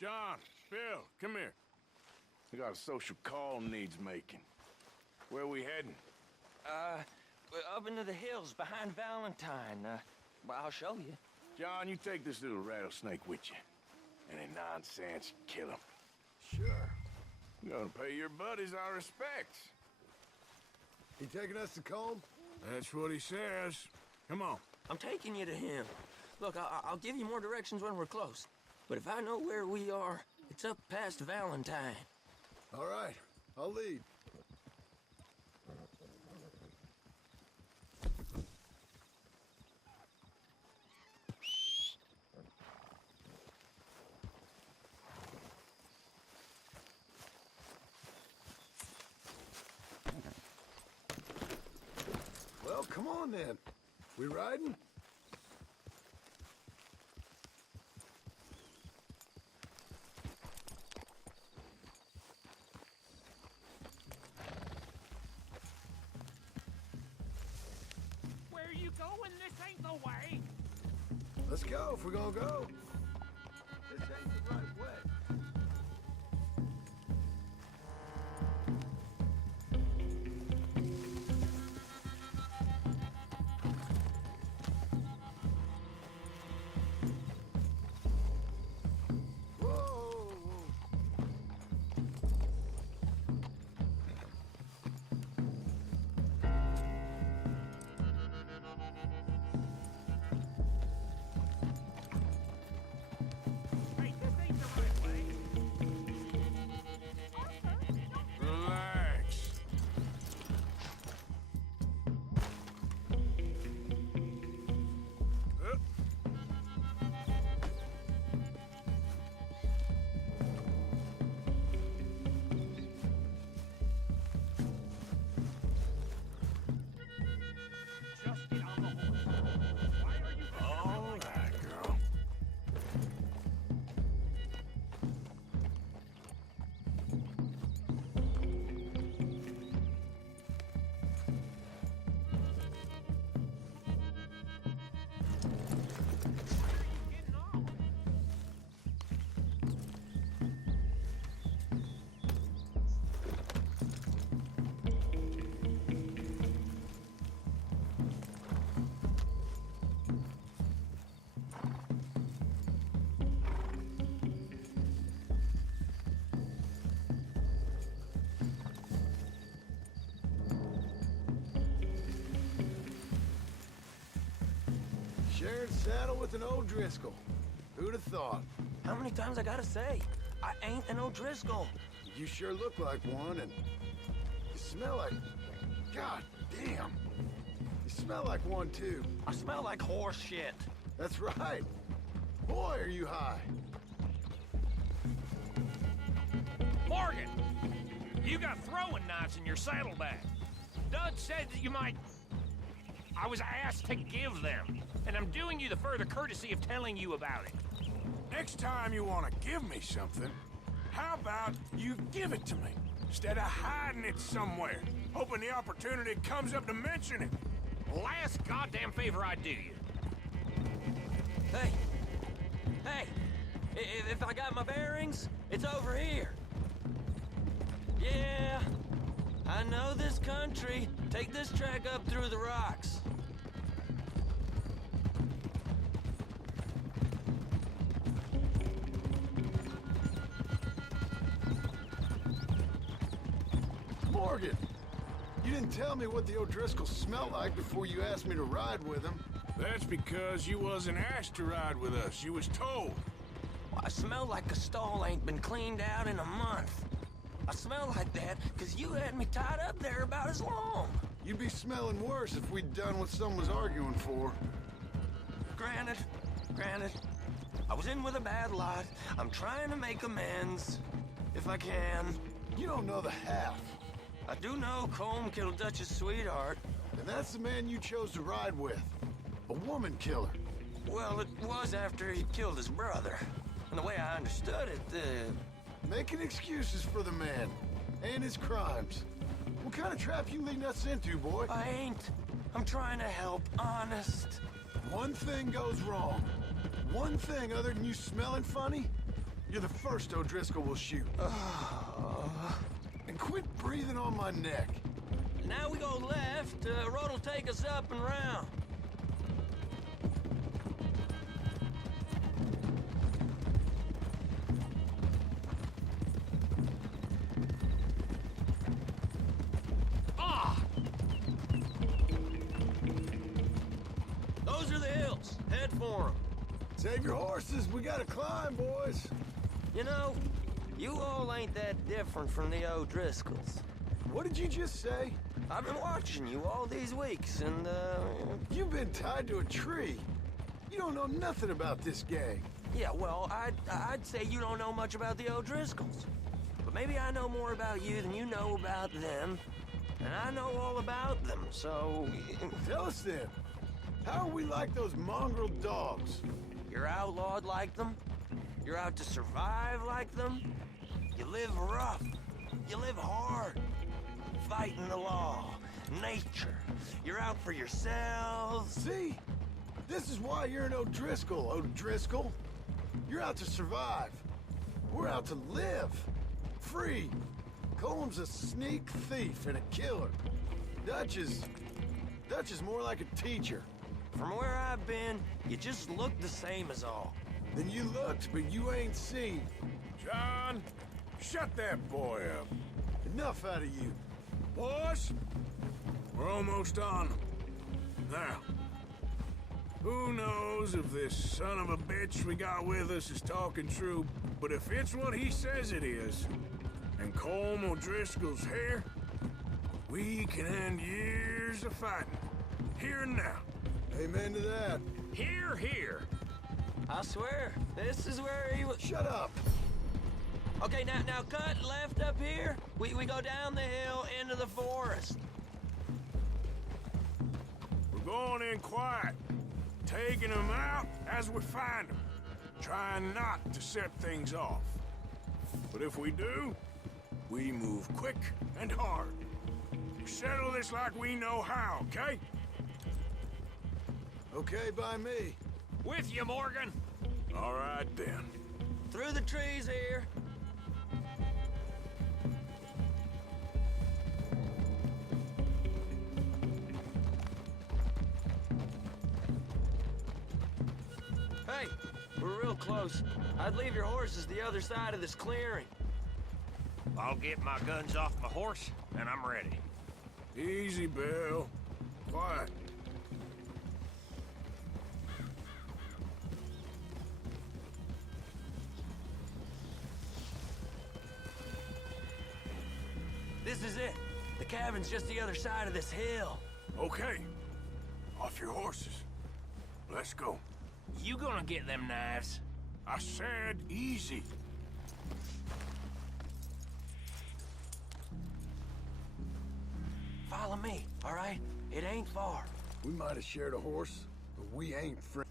John, Bill, come here. We got a social call needs making. Where are we heading? We're up into the hills behind Valentine. Well, I'll show you. John, you take this little rattlesnake with you. Any nonsense, kill him. Sure. We're gonna pay your buddies our respects. He taking us to Colm? That's what he says. Come on. I'm taking you to him. Look, I'll give you more directions when we're close. But if I know where we are, it's up past Valentine. All right, I'll lead. Well, come on then. We riding? Where are you going? This ain't the way. Let's go if we're gonna go. This ain't the right way. Hey, this ain't the right way. Relax. Just get on the horse. Why are you... All right, girl. getting off? Sharing saddle with an O'Driscoll. Who'd have thought? How many times I gotta say? I ain't an O'Driscoll. You sure look like one, and you smell like... God damn. You smell like one, too. I smell like horse shit. That's right. Boy, are you high. Morgan! You got throwing knives in your saddlebag. Dud said that you might... I was asked to give them, and I'm doing you the further courtesy of telling you about it. Next time you want to give me something, how about you give it to me, instead of hiding it somewhere, hoping the opportunity comes up to mention it? Last goddamn favor I do you. Hey! Hey! If I got my bearings, it's over here. Yeah, I know this country. Take this track up through the rocks. Morgan! You didn't tell me what the O'Driscoll smelled like before you asked me to ride with him. That's because you wasn't asked to ride with us. You was told. I smell like a stall ain't been cleaned out in a month. I smell like that because you had me tied up there about as long. You'd be smelling worse if we'd done what someone was arguing for. Granted. I was in with a bad lot. I'm trying to make amends, if I can. You don't know the half. I do know Colm killed Dutch's sweetheart. And that's the man you chose to ride with. A woman killer. Well, it was after he killed his brother. And the way I understood it, Making excuses for the man. And his crimes. What kind of trap you leading us into, boy? I ain't. I'm trying to help, honest. One thing goes wrong. One thing other than you smelling funny, You're the first O'Driscoll will shoot. And quit breathing on my neck. Now we go left. Road will take us up and round. Ah! Those are the hills. Head for them. Save your horses. We gotta climb, boys. You know, you all ain't that different from the O'Driscolls. What did you just say? I've been watching you all these weeks, and, You've been tied to a tree. You don't know nothing about this gang. yeah, well, I'd say you don't know much about the O'Driscolls. But maybe I know more about you than you know about them, and I know all about them, so... Tell us then. How are we like those mongrel dogs? You're outlawed like them? You're out to survive like them? You live rough. You live hard. Fighting the law, nature. You're out for yourselves. See? This is why you're an O'Driscoll, O'Driscoll. You're out to survive. We're out to live. Free. Colm's a sneak thief and a killer. Dutch is more like a teacher. From where I've been, you just look the same as all. Then you looked, but you ain't seen. John, shut that boy up. Enough out of you. Boys, we're almost on them. Now, who knows if this son of a bitch we got with us is talking true, but if it's what he says it is, and Colm O'Driscoll's here, we can end years of fighting, here and now. Amen to that. Here, here. I swear, this is where he was. Shut up. Okay, now cut left up here. We go down the hill into the forest. We're going in quiet, taking them out as we find them, trying not to set things off. But if we do, we move quick and hard. We settle this like we know how, okay? Okay by me. With you, Morgan. All right, then. Through the trees here. Hey, we're real close. I'd leave your horses the other side of this clearing. I'll get my guns off my horse, and I'm ready. Easy, Bill. Quiet. This is it. The cabin's just the other side of this hill. Okay. Off your horses. Let's go. You gonna get them knives? I said easy. Follow me, all right? It ain't far. We might have shared a horse, but we ain't friends.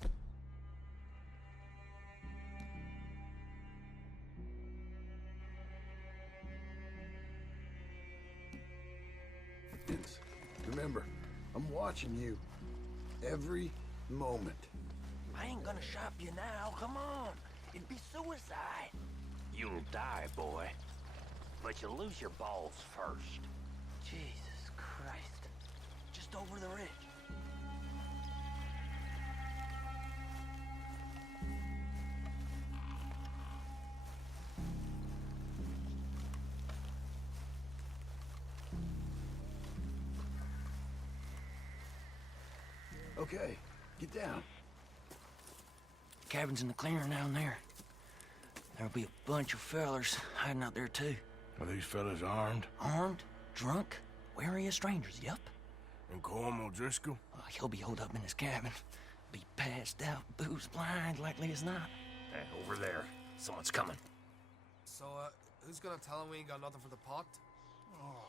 Remember, I'm watching you. Every moment. I ain't gonna shop you now, come on. It'd be suicide. You'll die, boy. But you'll lose your balls first. Jesus Christ. Just over the ridge. Okay, get down. Cabin's in the clearing down there. There'll be a bunch of fellers hiding out there too. Are these fellas armed? Armed, drunk, wary of strangers, yup. And Colm O'Driscoll? He'll be holed up in his cabin. Be passed out, booze blind, likely as not. Over there. Someone's coming. So, who's gonna tell him we ain't got nothing for the pot? Oh,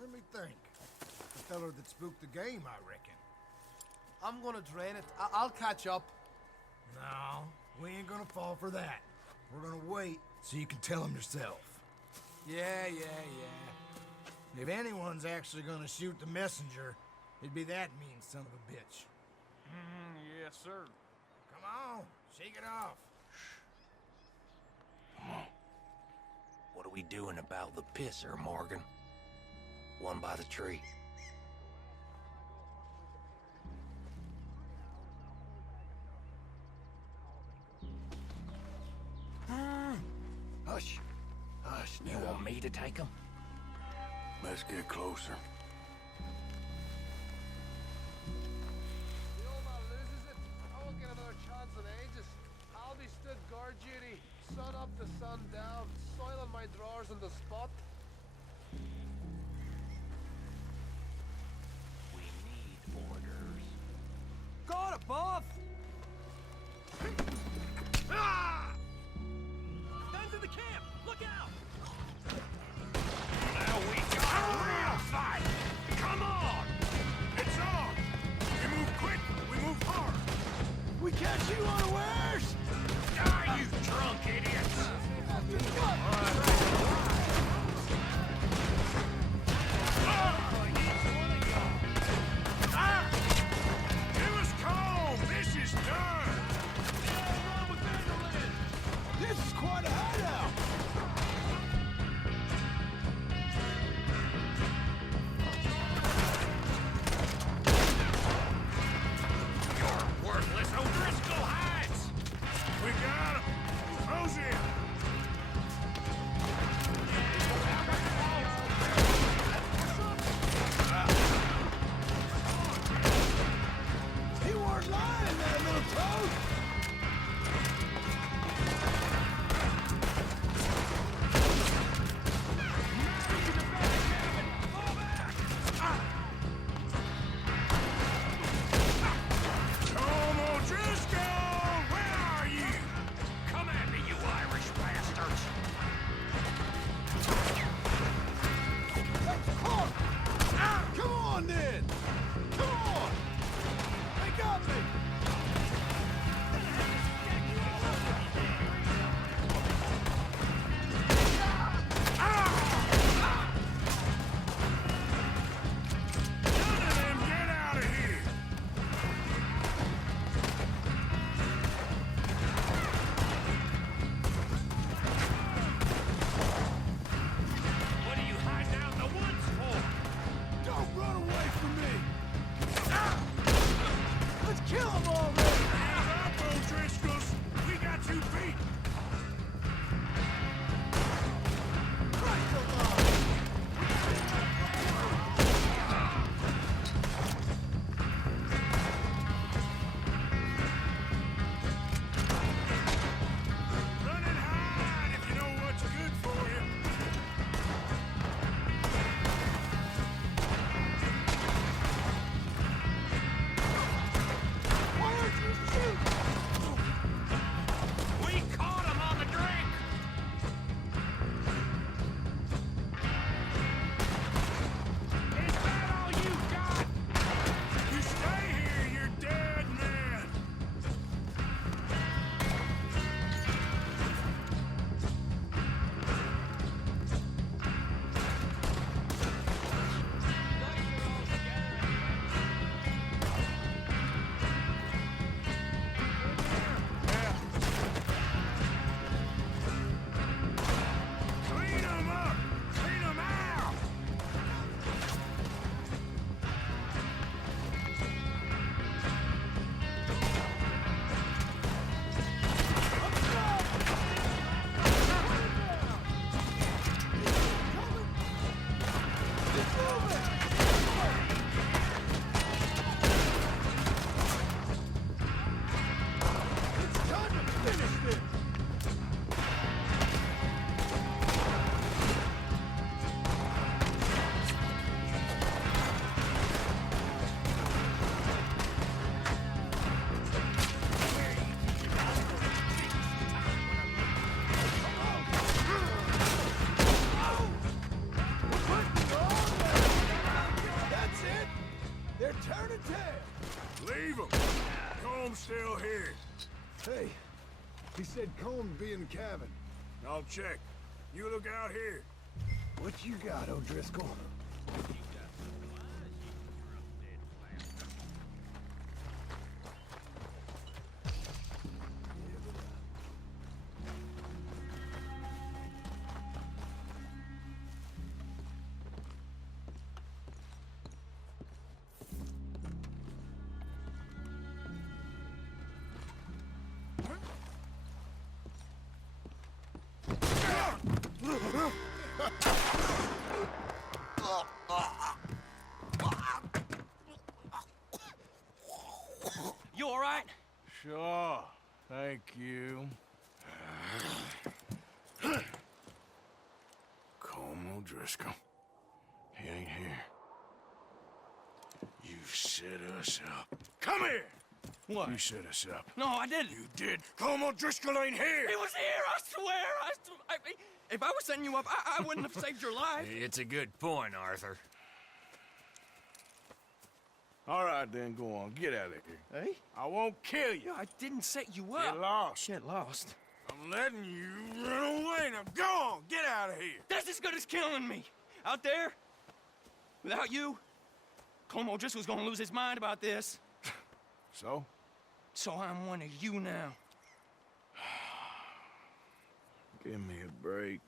let me think. The feller that spooked the game, I reckon. I'm gonna drain it. I'll catch up. No, we ain't gonna fall for that. We're gonna wait so you can tell him yourself. Yeah. If anyone's actually gonna shoot the messenger, it'd be that mean son of a bitch. Yes, sir. Come on, shake it off. What are we doing about the pisser, Morgan? One by the tree. Hush. Hush You now. want me to take him? Let's get closer. The old man loses it. I won't get another chance in ages. I'll be stood guard duty, sun up to sun down, soiling my drawers on the spot. We need orders. God above! Guns in the camp! Look out! Now we got a real fight! Come on! It's on! We move quick, we move hard! We catch you unawares! Die, you drunk idiots! Give us calm! This is done! This is quite a hideout! You're worthless O'Driscoll hides! We got him! Close in! He weren't lying, that little toad! Tom O'Driscoll! Where are you? Come at me, you Irish bastards! Come on, then! Come on! They got me! None of them get out of here! What are you hiding out in the woods for? Don't run away from me! Let's kill them already! Hands up, O'Driscolls! We got you beat! Christ alive! Run and hide if you know what's good for you! Why aren't you shooting? We caught him on the drink! Is that all you got? You stay here, you're dead man! Clean 'em up! Clean 'em out! It's time to finish this! That's it! They're turning tail! Leave 'em! Comb's still here. Hey, he said Colm would be in the cabin. I'll check. You look out here. What you got, O'Driscoll? Sure. Thank you. Colm O'Driscoll. He ain't here. You set us up. Come here! What? You set us up. No, I didn't. You did. Colm O'Driscoll ain't here! He was here, I swear. If I was setting you up, I wouldn't have saved your life. It's a good point, Arthur. All right, then, go on. Get out of here. Hey? I won't kill you. I didn't set you Get up. lost. Get lost. I'm letting you run away. Now go on. Get out of here. That's as good as killing me. Out there, without you, Colm O'Driscoll's gonna lose his mind about this. So? So I'm one of you now. Give me a break.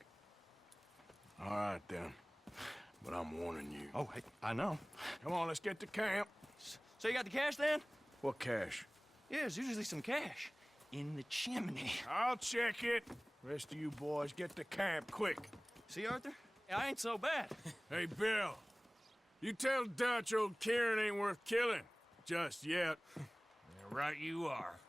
All right, then. But I'm warning you. Oh, I know. Come on, let's get to camp. So you got the cash then? What cash? Yeah, there's usually some cash. In the chimney. I'll check it. Rest of you boys, get to camp, quick. See, Arthur? I ain't so bad. Hey, Bill. You tell Dutch old Kieran ain't worth killing. Just yet. Right you are.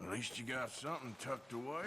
At least you got something tucked away.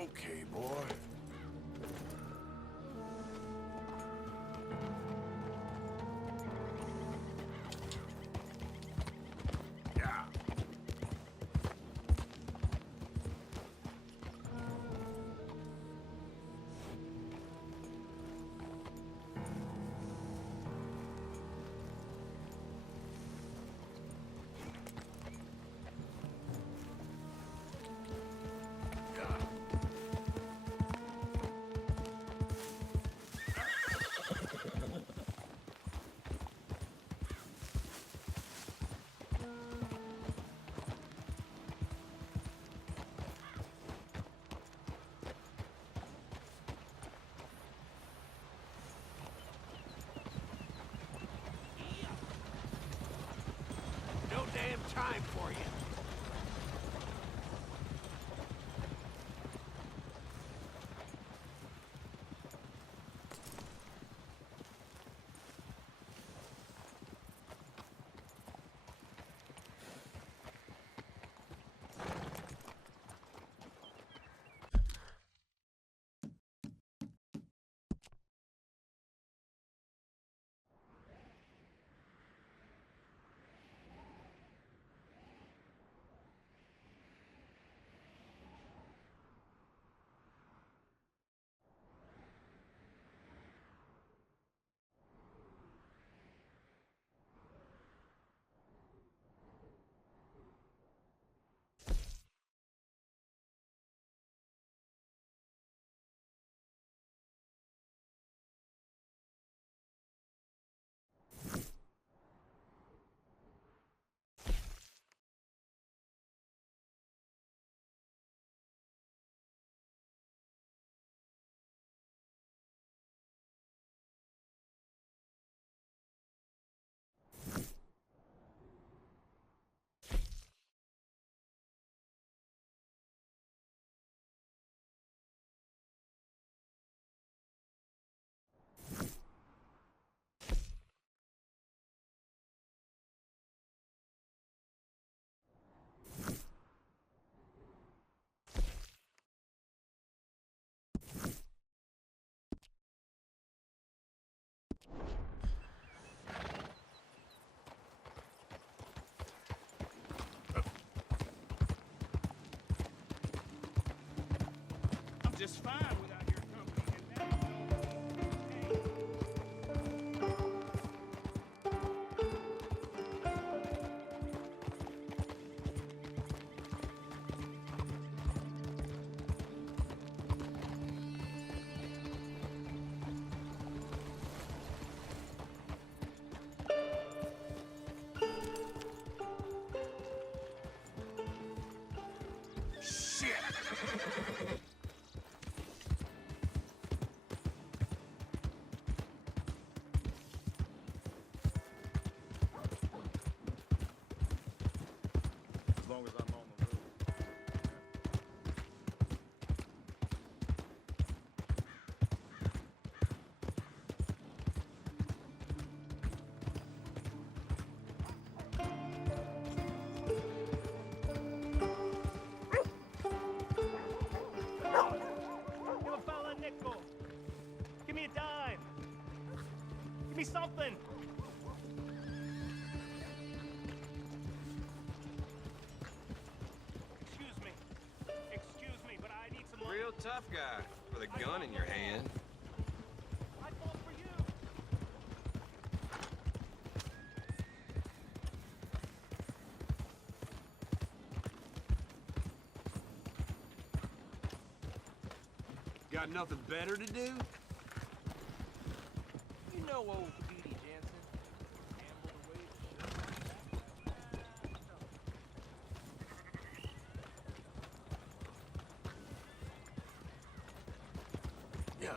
Okay, boy. time for you. Just fine without your company, and that's As long as I'm on the road. Give a fella a nickel. Give me a dime. Give me something. Excuse me, but I need some money. Real tough guy with a gun in your hand. I fought for you. Got nothing better to do? You know old Petey Jansen. Gambled away the Yeah.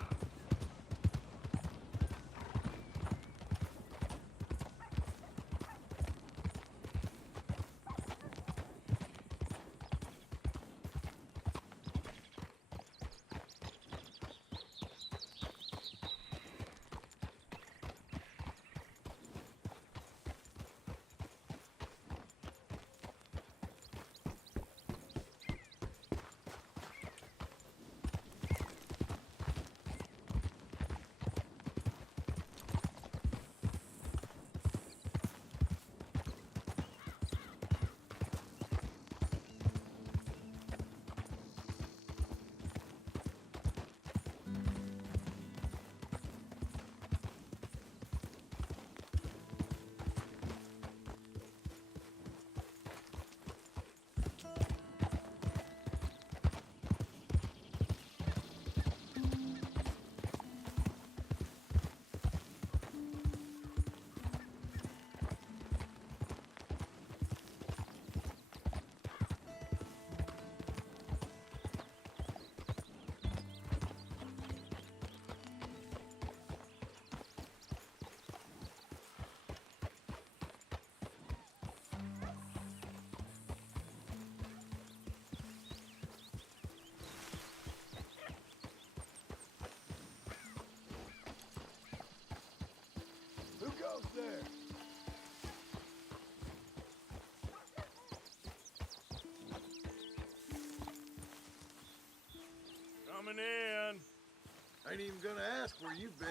coming in. Ain't even gonna ask where you've been.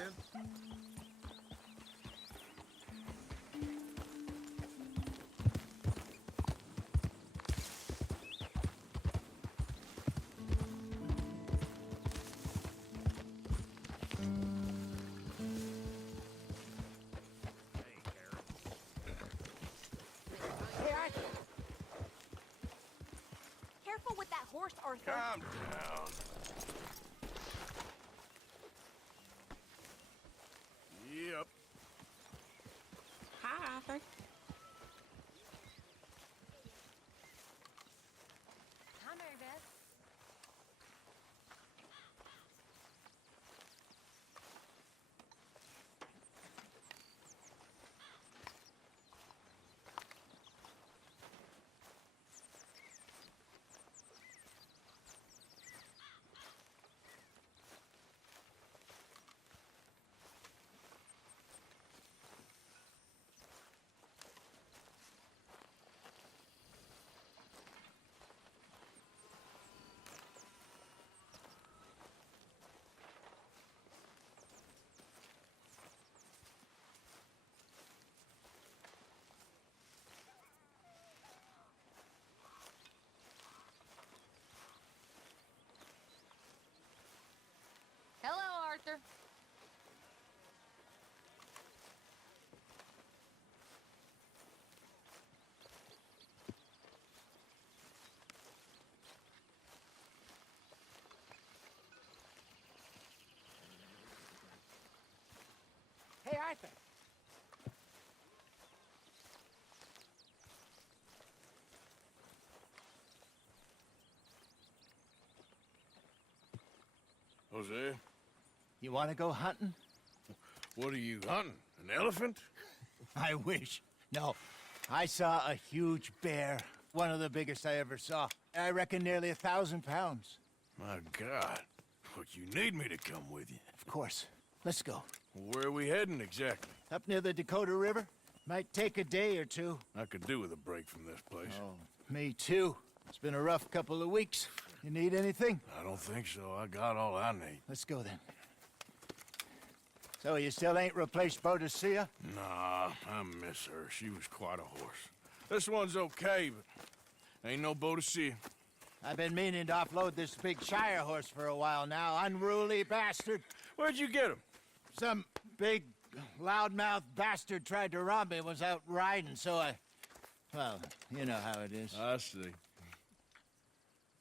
Hey, Arthur. Careful with that horse, Arthur. Calm down. Yep. Hi, Arthur. Hi, Mary Beth. Hello, Arthur. Hey, Arthur. Jose, You want to go hunting? what are you hunting? An elephant? I wish. No. I saw a huge bear. One of the biggest I ever saw. I reckon nearly 1,000 pounds. My God. Look, you need me to come with you. Of course. Let's go. Where are we heading exactly? Up near the Dakota River. Might take a day or two. I could do with a break from this place. Oh, me too. It's been a rough couple of weeks. You need anything? I don't think so. I got all I need. Let's go then. So you still ain't replaced Boadicea? Nah, I miss her. She was quite a horse. This one's okay, but ain't no Boadicea. I've been meaning to offload this big Shire horse for a while now. Unruly bastard. Where'd you get him? Some big, loudmouth bastard tried to rob me, was out riding, so I... Well, you know how it is. I see.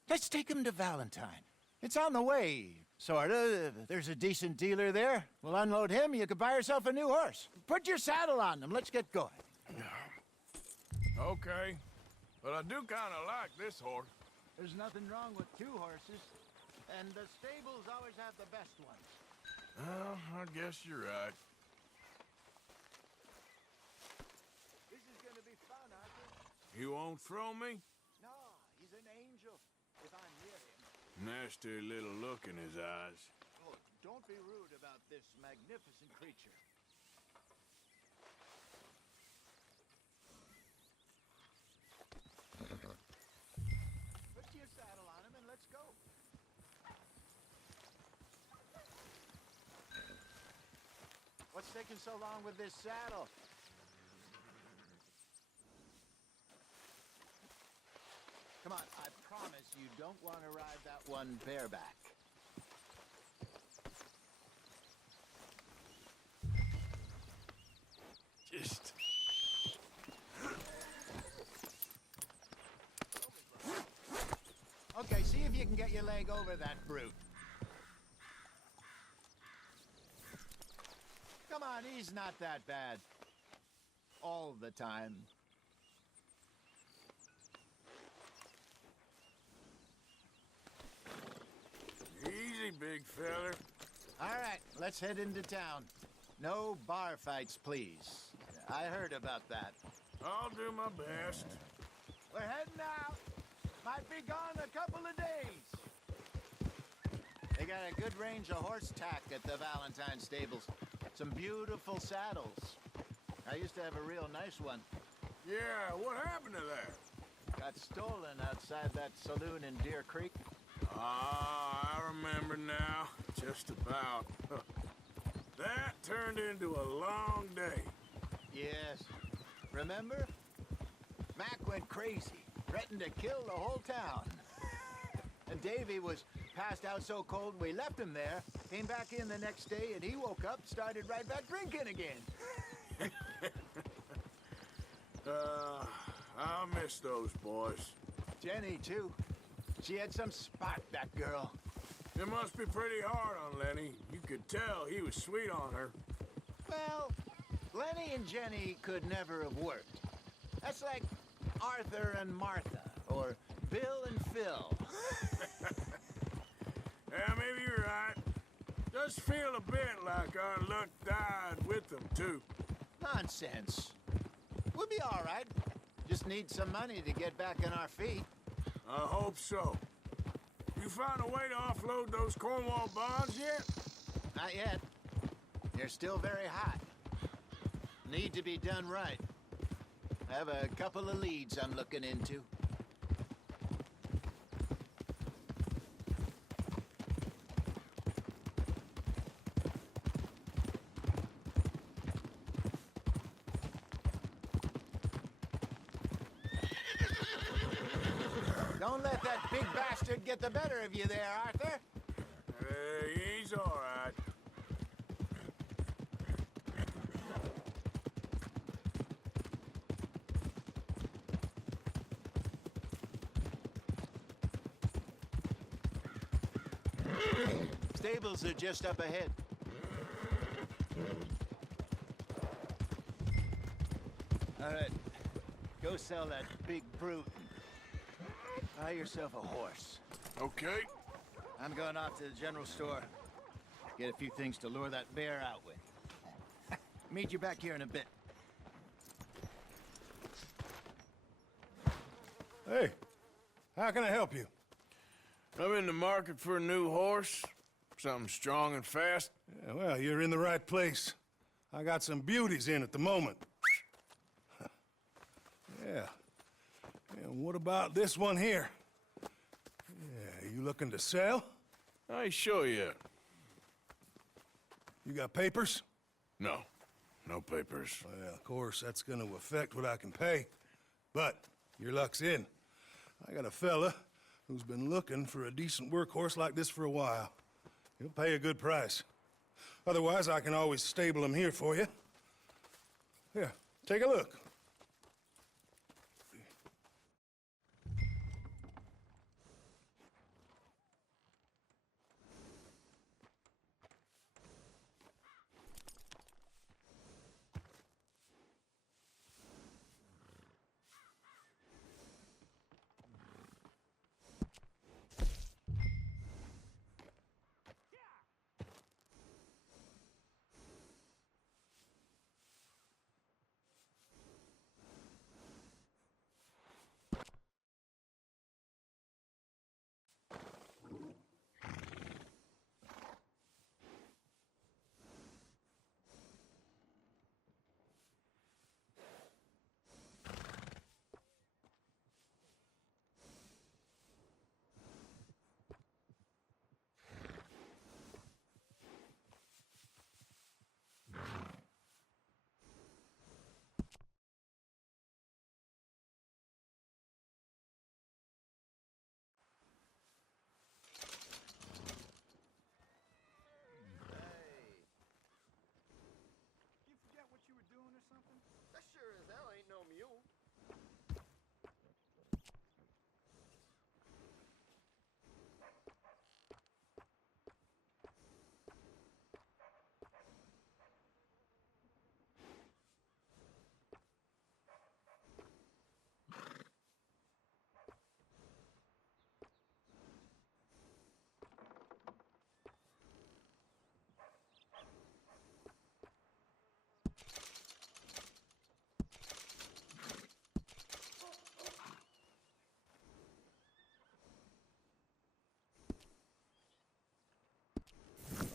Let's take him to Valentine. It's on the way, sorta. There's a decent dealer there. We'll unload him, you could buy yourself a new horse. Put your saddle on him, let's get going. Okay. But I do kind of like this horse. There's nothing wrong with two horses, and the stables always have the best ones. Well, I guess you're right. This is gonna be fun, Arthur. You won't throw me? No, he's an angel, if I'm near him. Nasty little look in his eyes. Oh, don't be rude about this magnificent creature. Put your saddle on him and let's go. What's taking so long with this saddle? Come on, I promise you don't want to ride that one bareback. Just... Okay, see if you can get your leg over that brute. Come on, he's not that bad. All the time. Easy, big feller. All right, let's head into town. No bar fights, please. I heard about that. I'll do my best. We're heading out. Might be gone a couple of days. They got a good range of horse tack at the Valentine stables. Some beautiful saddles. I used to have a real nice one. Yeah, what happened to that? Got stolen outside that saloon in Deer Creek. Ah, I remember now. Just about. That turned into a long day. Yes. Remember? Mac went crazy, threatened to kill the whole town. And Davy was passed out so cold we left him there, came back in the next day, and he woke up, started right back drinking again. I miss those boys. Jenny, too. She had some spark, that girl. It must be pretty hard on Lenny. You could tell he was sweet on her. Well, Lenny and Jenny could never have worked. That's like Arthur and Martha, or Bill and Phil. Yeah, maybe you're right. Does feel a bit like our luck died with them, too. Nonsense. We'll be all right. Just need some money to get back on our feet. I hope so. You found a way to offload those Cornwall bonds yet? Not yet. They're still very hot. Need to be done right. I have a couple of leads I'm looking into. Don't let that big bastard get the better of you there, Arthur. He's all right. Stables are just up ahead. All right, go sell that big brute. Buy yourself a horse. Okay. I'm going off to the general store. Get a few things to lure that bear out with. Meet you back here in a bit. Hey, how can I help you? I'm in the market for a new horse. Something strong and fast. Yeah, well, you're in the right place. I got some beauties in at the moment. Yeah. And what about this one here? Yeah, you looking to sell? I ain't sure yet. You got papers? No. No papers. Well, of course, that's gonna affect what I can pay. But your luck's in. I got a fella who's been looking for a decent workhorse like this for a while. He'll pay a good price. Otherwise, I can always stable him here for you. Here, take a look. That sure as hell ain't no mule.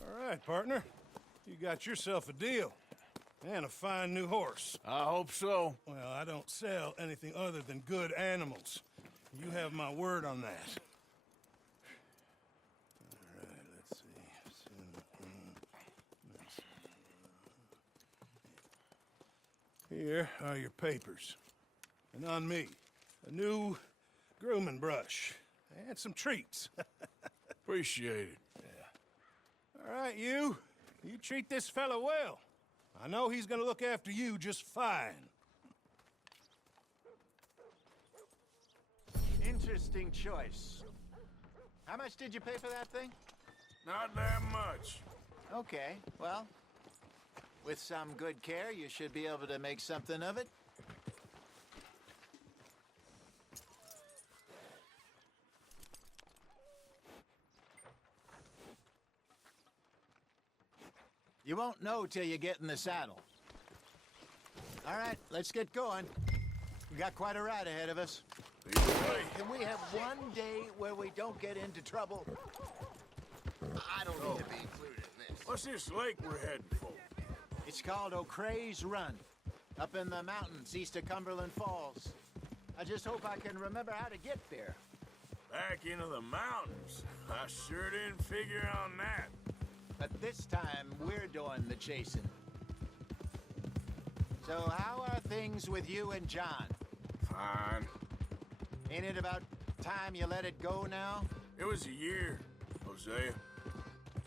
All right, partner. You got yourself a deal. And a fine new horse. I hope so. Well, I don't sell anything other than good animals. You have my word on that. Here are your papers. And on me, a new grooming brush and some treats. Appreciate it. All right, you. You treat this fella well. I know he's gonna look after you just fine. Interesting choice. How much did you pay for that thing? Not that much. Okay, well, with some good care, you should be able to make something of it. You won't know till you get in the saddle. All right, let's get going. We got quite a ride ahead of us. Either way, Can we have one day where we don't get into trouble? I don't need to be included in this. what's this lake we're heading for? It's called O'Creagh's Run, up in the mountains east of Cumberland Falls. I just hope I can remember how to get there. Back into the mountains. I sure didn't figure on that. But this time, we're doing the chasing. So how are things with you and John? Fine. Ain't it about time you let it go now? It was a year, Hosea.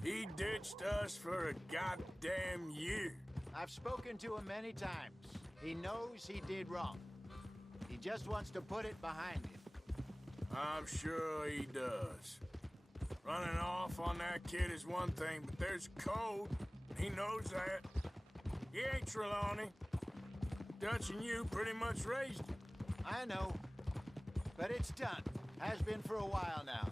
He ditched us for a goddamn year. I've spoken to him many times. He knows he did wrong. He just wants to put it behind him. I'm sure he does. Running off on that kid is one thing, but there's code. He knows that. He ain't Trelawney. Dutch and you pretty much raised him. I know. But it's done. Has been for a while now.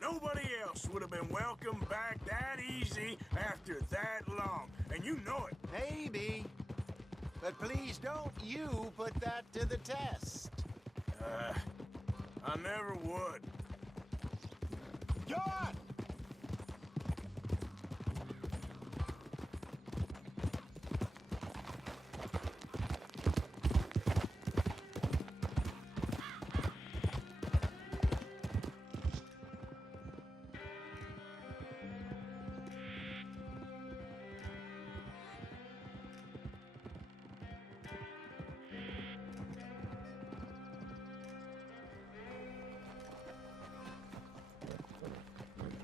Nobody else would have been welcomed back that easy after that long, and you know it. Maybe. But please don't you put that to the test. I never would. John!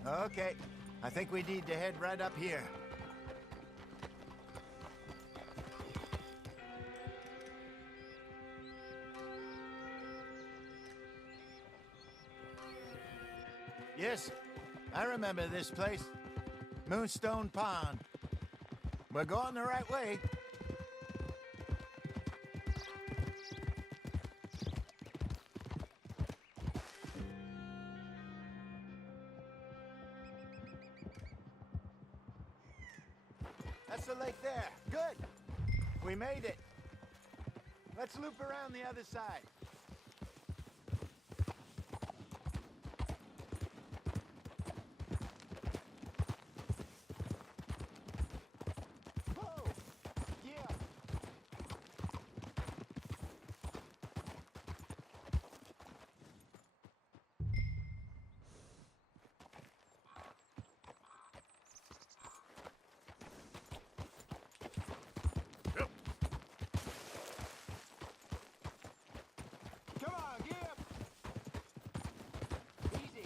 Okay, I think we need to head right up here. Yes, I remember this place. Moonstone Pond. We're going the right way. That's the lake there. Good. We made it. Let's loop around the other side. Whoa! Yeah. Yep. Come on, Gib. Easy.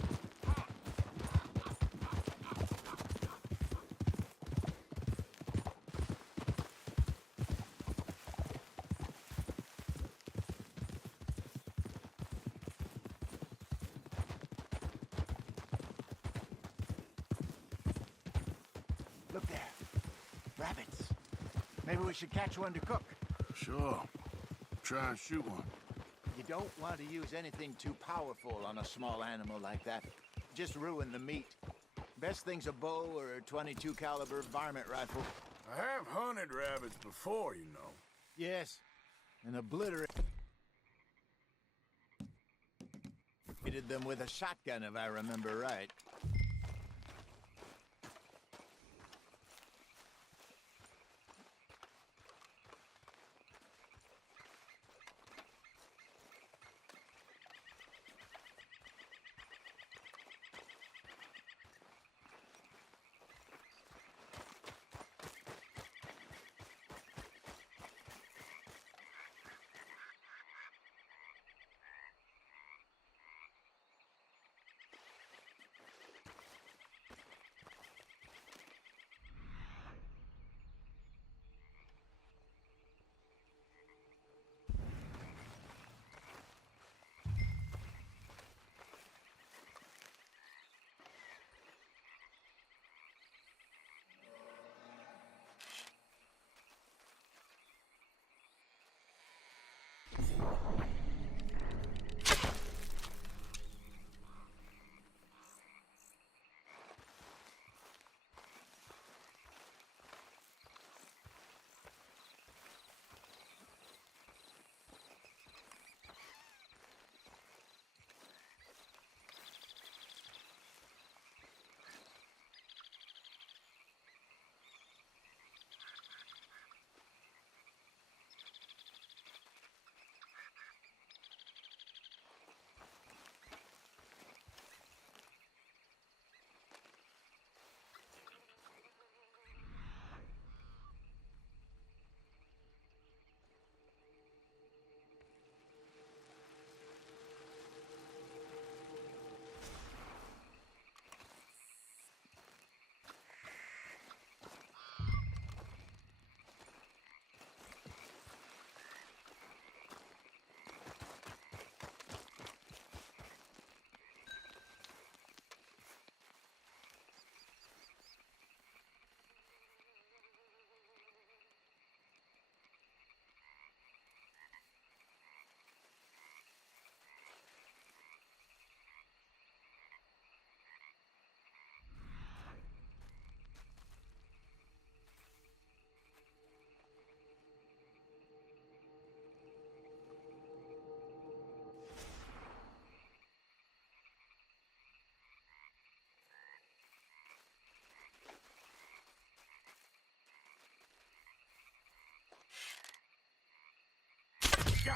Look there. Rabbits. Maybe we should catch one to cook. Sure. Try and shoot one. You don't want to use anything too powerful on a small animal like that. Just ruin the meat. Best thing's a bow or a .22 caliber varmint rifle. I have hunted rabbits before, you know. Yes, and obliterated them with a shotgun, if I remember right. Go!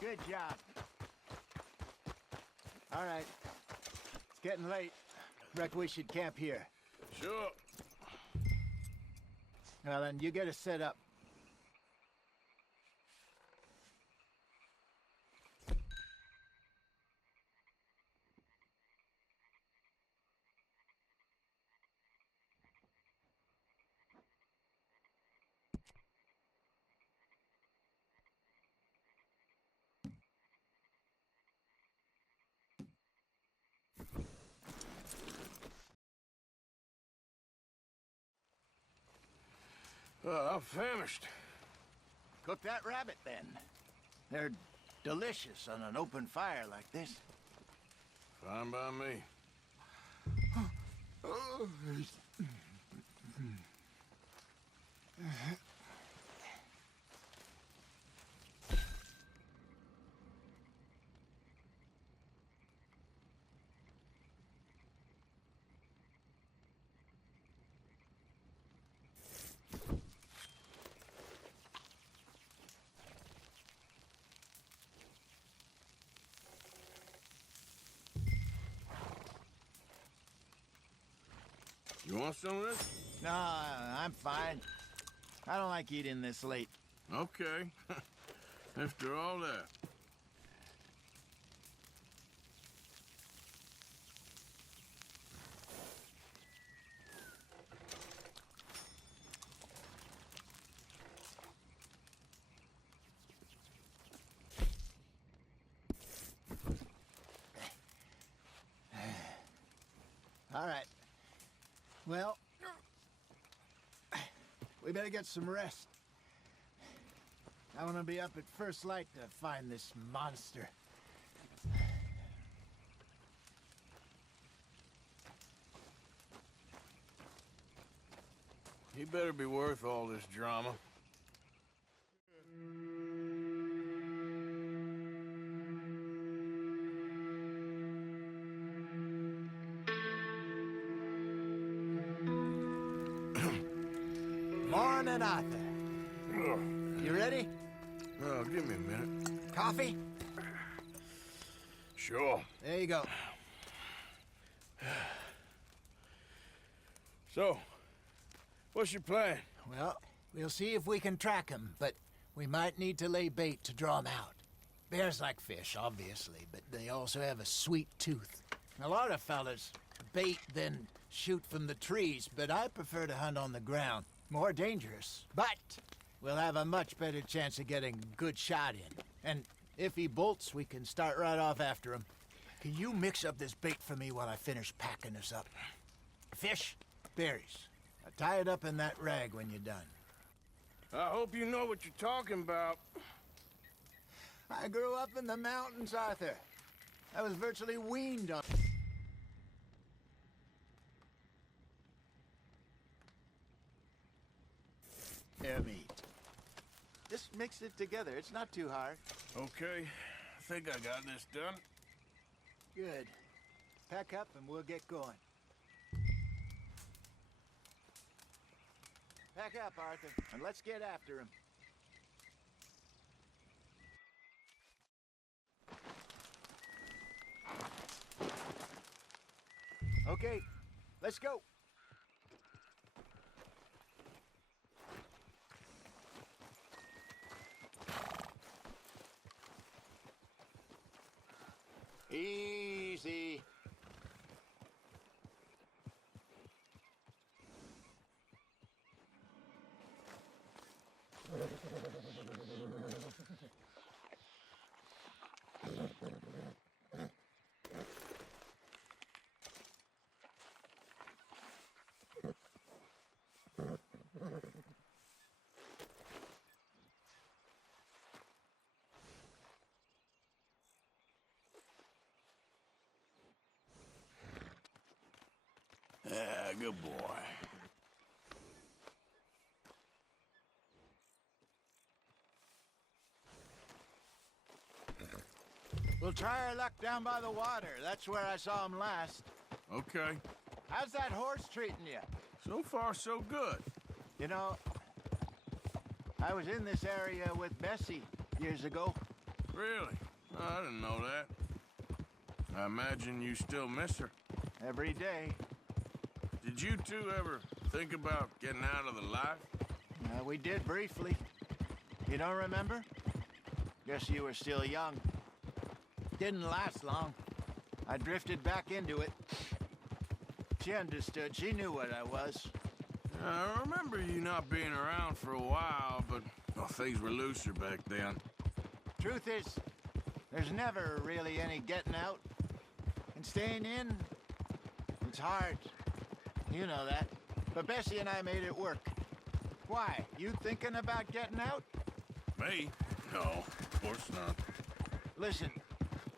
Good job. All right. It's getting late. Reckon we should camp here. Sure. Well, then you get us set up. I'm famished. Cook that rabbit, then. They're delicious on an open fire like this. Fine by me. You want some of this? No, I'm fine. I don't like eating this late. Okay. After all that. All right. Well, we better get some rest. I want to be up at first light to find this monster. He better be worth all this drama. Morning, Arthur. You ready? Oh, give me a minute. Coffee? Sure. There you go. So, what's your plan? Well, we'll see if we can track him, but we might need to lay bait to draw him out. Bears like fish, obviously, but they also have a sweet tooth. A lot of fellas bait, then shoot from the trees, but I prefer to hunt on the ground. More dangerous, but we'll have a much better chance of getting a good shot in. And if he bolts, we can start right off after him. Can you mix up this bait for me while I finish packing this up? Fish, berries. Tie it up in that rag when you're done. I hope you know what you're talking about. I grew up in the mountains, Arthur. I was virtually weaned on bear meat. Just mix it together. It's not too hard. Okay, I think I got this done. Good. Pack up and we'll get going. Pack up, Arthur, and let's get after him. Okay, let's go. Easy. Yeah, good boy. We'll try our luck down by the water. That's where I saw him last. Okay. How's that horse treating you? So far, so good. You know, I was in this area with Bessie years ago. Really? Oh, I didn't know that. I imagine you still miss her. Every day. Did you two ever think about getting out of the life? We did briefly. You don't remember? Guess you were still young. Didn't last long. I drifted back into it. She understood. She knew what I was. I remember you not being around for a while, but well, things were looser back then. Truth is, there's never really any getting out. And staying in, it's hard. You know that. But Bessie and I made it work. Why? You thinking about getting out? Me? No, of course not. Listen,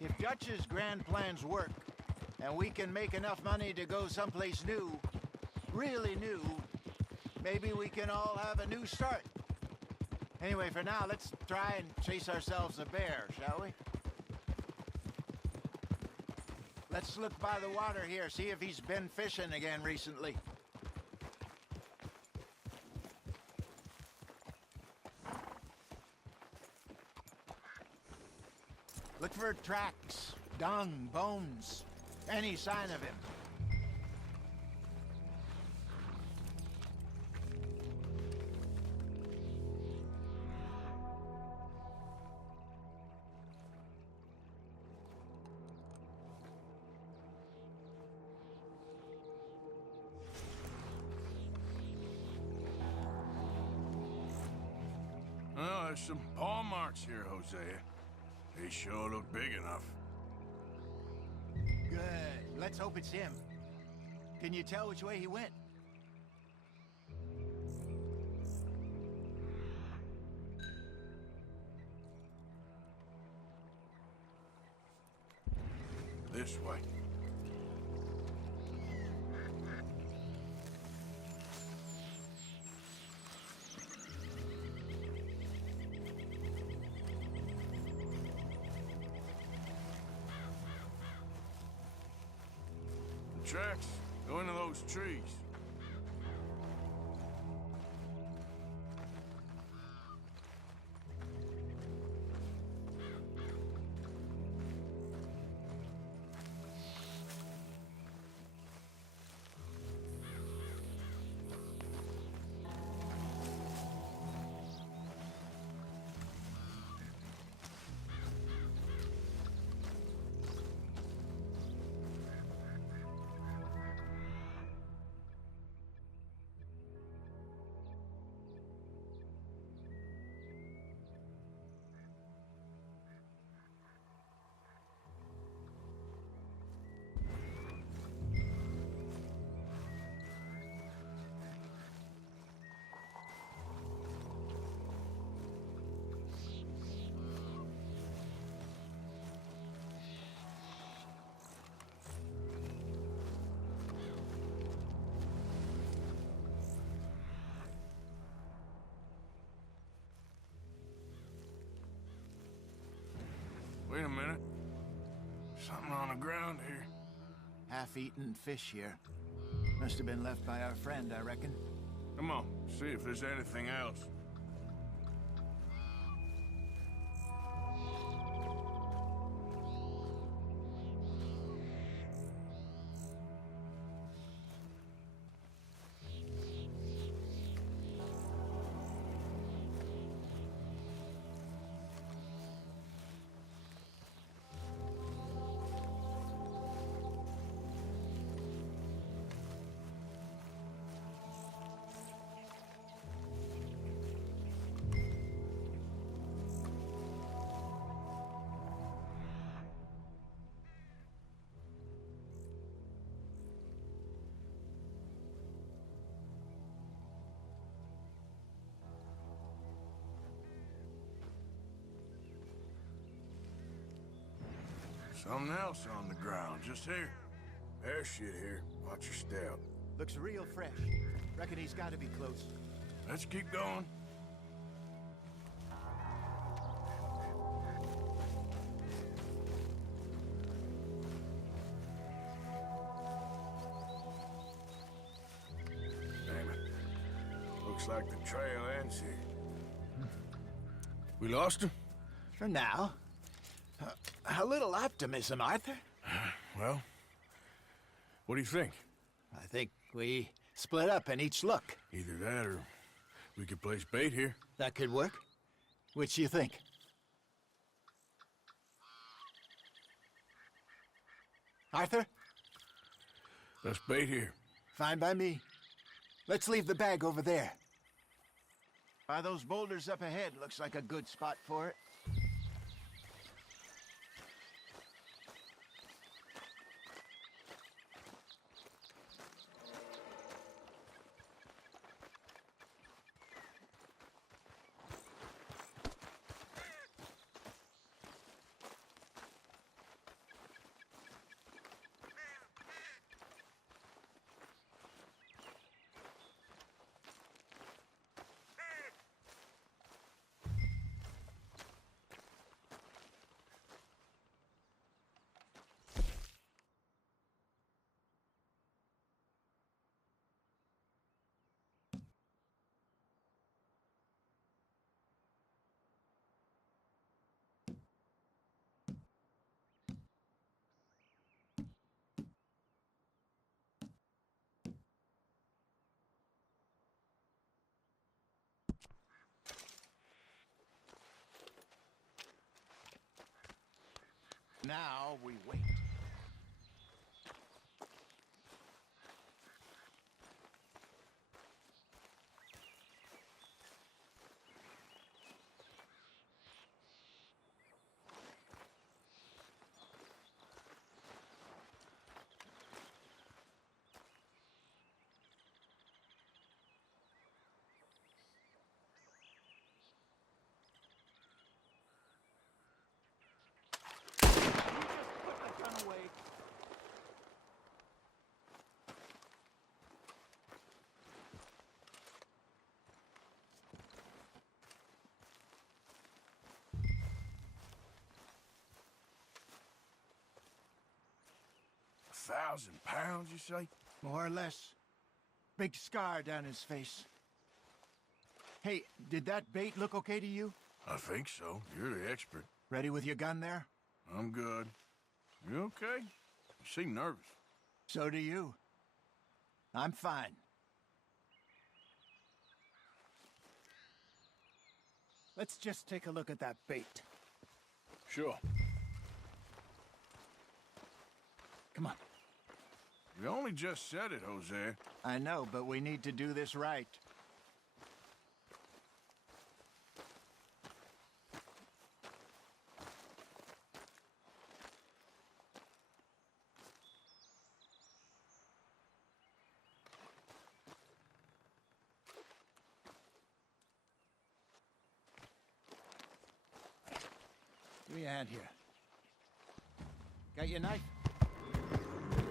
if Dutch's grand plans work, and we can make enough money to go someplace new, really new, maybe we can all have a new start. Anyway, for now, let's try and chase ourselves a bear, shall we? Let's look by the water here, see if he's been fishing again recently. Look for tracks, dung, bones, any sign of him. Well, there's some paw marks here, Hosea. They sure look big enough. Good. Let's hope it's him. Can you tell which way he went? This way. The tracks go into those trees. Wait a minute. Something on the ground here. Half-eaten fish here. Must have been left by our friend, I reckon. Come on, see if there's anything else. Something else on the ground, just here. There's shit here. Watch your step. Looks real fresh. Reckon he's gotta be close. Let's keep going. Damn it. Looks like the trail ends here. We lost him? For now. A little optimism, Arthur. Well, what do you think? I think we split up and each look. Either that or we could place bait here. That could work. Which you think? Arthur? Let's bait here. Fine by me. Let's leave the bag over there. By those boulders up ahead, looks like a good spot for it. Now we wait. Away. 1,000 pounds, you say? More or less. Big scar down his face. Hey, did that bait look okay to you? I think so. You're the expert. Ready with your gun there? I'm good. You okay? You seem nervous. So do you. I'm fine. Let's just take a look at that bait. Sure. Come on. You only just said it, Jose. I know, but we need to do this right. Give me a hand here. Got your knife?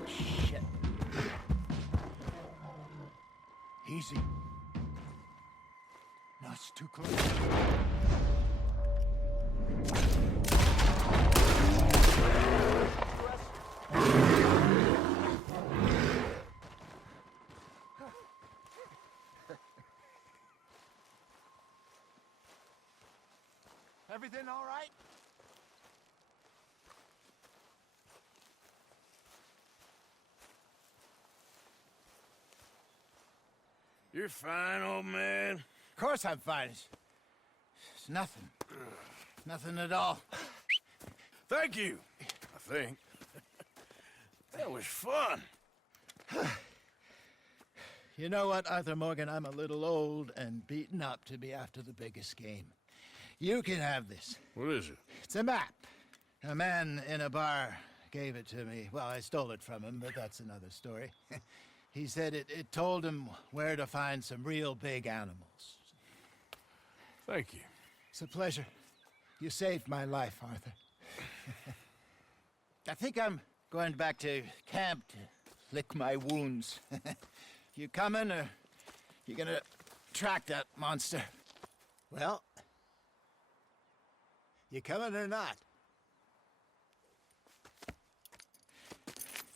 Shit. Easy. No, it's too close. Everything all right? You're fine, old man. Of course I'm fine. It's nothing. Nothing at all. Thank you, I think. That was fun. You know what, Arthur Morgan? I'm a little old and beaten up to be after the biggest game. You can have this. What is it? It's a map. A man in a bar gave it to me. Well, I stole it from him, but that's another story. He said it told him where to find some real big animals. Thank you. It's a pleasure. You saved my life, Arthur. I think I'm going back to camp to lick my wounds. You coming, or you gonna track that monster? Well, you coming or not?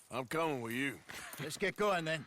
I'm coming with you. Let's get going then.